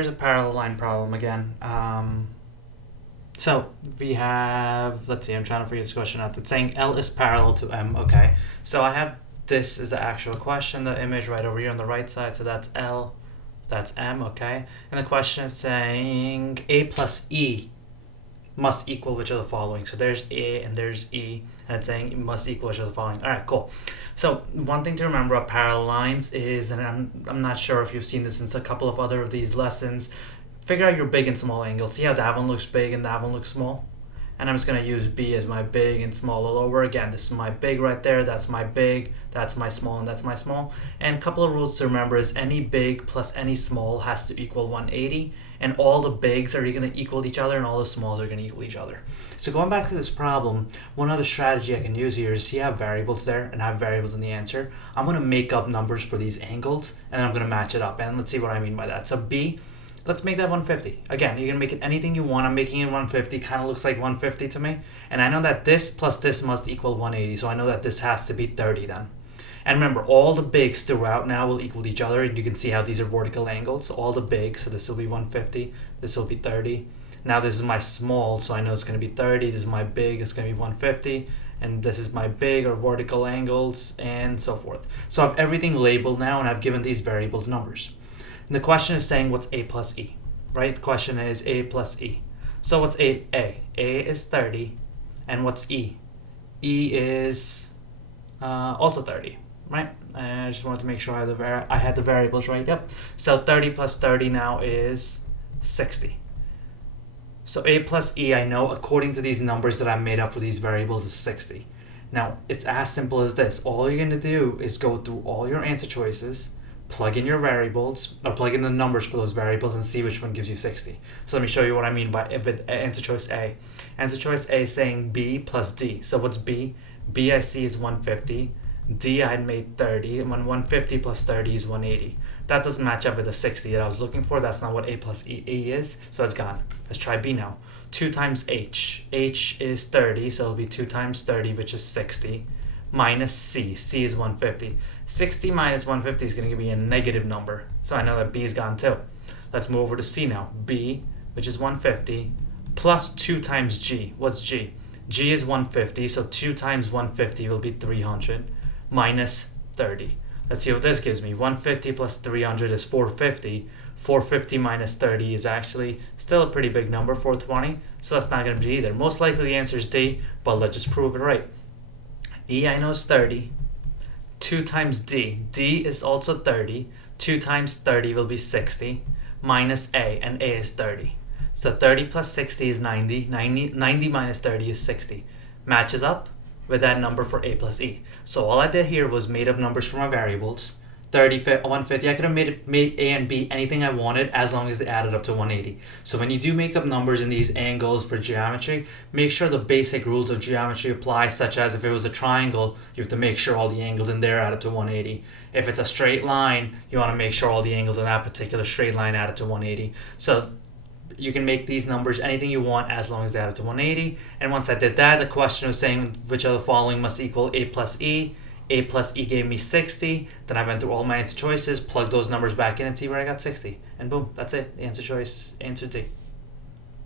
Here's a parallel line problem again. So we have, let's see, I'm trying to figure this question out. It's saying L is parallel to M. Okay, so I have this is the actual question, the image right over here on the right side. So that's L, that's M. Okay, and the question is saying A plus E must equal which of the following. So there's A and there's E, and it's saying it must equal which of the following. All right, cool. So one thing to remember about parallel lines is, and I'm not sure if you've seen this in a couple of other of these lessons, figure out your big and small angles. See how that one looks big and that one looks small? And I'm just going to use B as my big and small all over again. This is my big right there, that's my big, that's my small, and that's my small. And a couple of rules to remember is any big plus any small has to equal 180, and all the bigs are going to equal each other and all the smalls are going to equal each other. So going back to this problem, one other strategy I can use here is see I have variables there and I have variables in the answer. I'm going to make up numbers for these angles and I'm going to match it up, and let's see what I mean by that. So B, let's make that 150. Again, you can make it anything you want. I'm making it 150. Kind of looks like 150 to me. And I know that this plus this must equal 180. So I know that this has to be 30 then. And remember, all the bigs throughout now will equal each other. And you can see how these are vertical angles. So all the bigs, so this will be 150. This will be 30. Now this is my small, so I know it's going to be 30. This is my big, it's going to be 150. And this is my big or vertical angles and so forth. So I have everything labeled now and I've given these variables numbers. The question is saying what's A plus E, right? The question is A plus E. So what's A? A is 30, and what's E? E is also 30, right? I just wanted to make sure I had the variables right. Yep. So 30 plus 30 now is 60. So A plus E, I know according to these numbers that I made up for these variables is 60. Now it's as simple as this. All you're going to do is go through all your answer choices, plug in your variables, or plug in the numbers for those variables and see which one gives you 60. So let me show you what I mean by answer choice A. Answer choice A is saying B plus D. So what's B? B I see is 150. D I had made 30. And when 150 plus 30 is 180. That doesn't match up with the 60 that I was looking for. That's not what A plus E is. So that's gone. Let's try B now. 2 times H. H is 30. So it'll be 2 times 30, which is 60. Minus C. C is 150. 60 minus 150 is going to give me a negative number. So I know that B is gone too. Let's move over to C now. B, which is 150, plus 2 times G. What's G? G is 150, so 2 times 150 will be 300, minus 30. Let's see what this gives me. 150 plus 300 is 450. 450 minus 30 is actually still a pretty big number, 420. So that's not going to be either. Most likely the answer is D, but let's just prove it right. E I know is 30. 2 times D. D is also 30. 2 times 30 will be 60. Minus A, and A is 30. So 30 plus 60 is 90. 90 minus 30 is 60. Matches up with that number for A plus E. So all I did here was made up numbers for my variables. 30, 150. I could have made A and B anything I wanted as long as they added up to 180. So when you do make up numbers in these angles for geometry, make sure the basic rules of geometry apply, such as if it was a triangle, you have to make sure all the angles in there add up to 180. If it's a straight line, you want to make sure all the angles in that particular straight line add up to 180. So you can make these numbers anything you want as long as they add up to 180. And once I did that, the question was saying which of the following must equal A plus E. A plus E gave me 60. Then I went through all my answer choices, plugged those numbers back in and see where I got 60. And boom, that's it. The answer choice, answer D.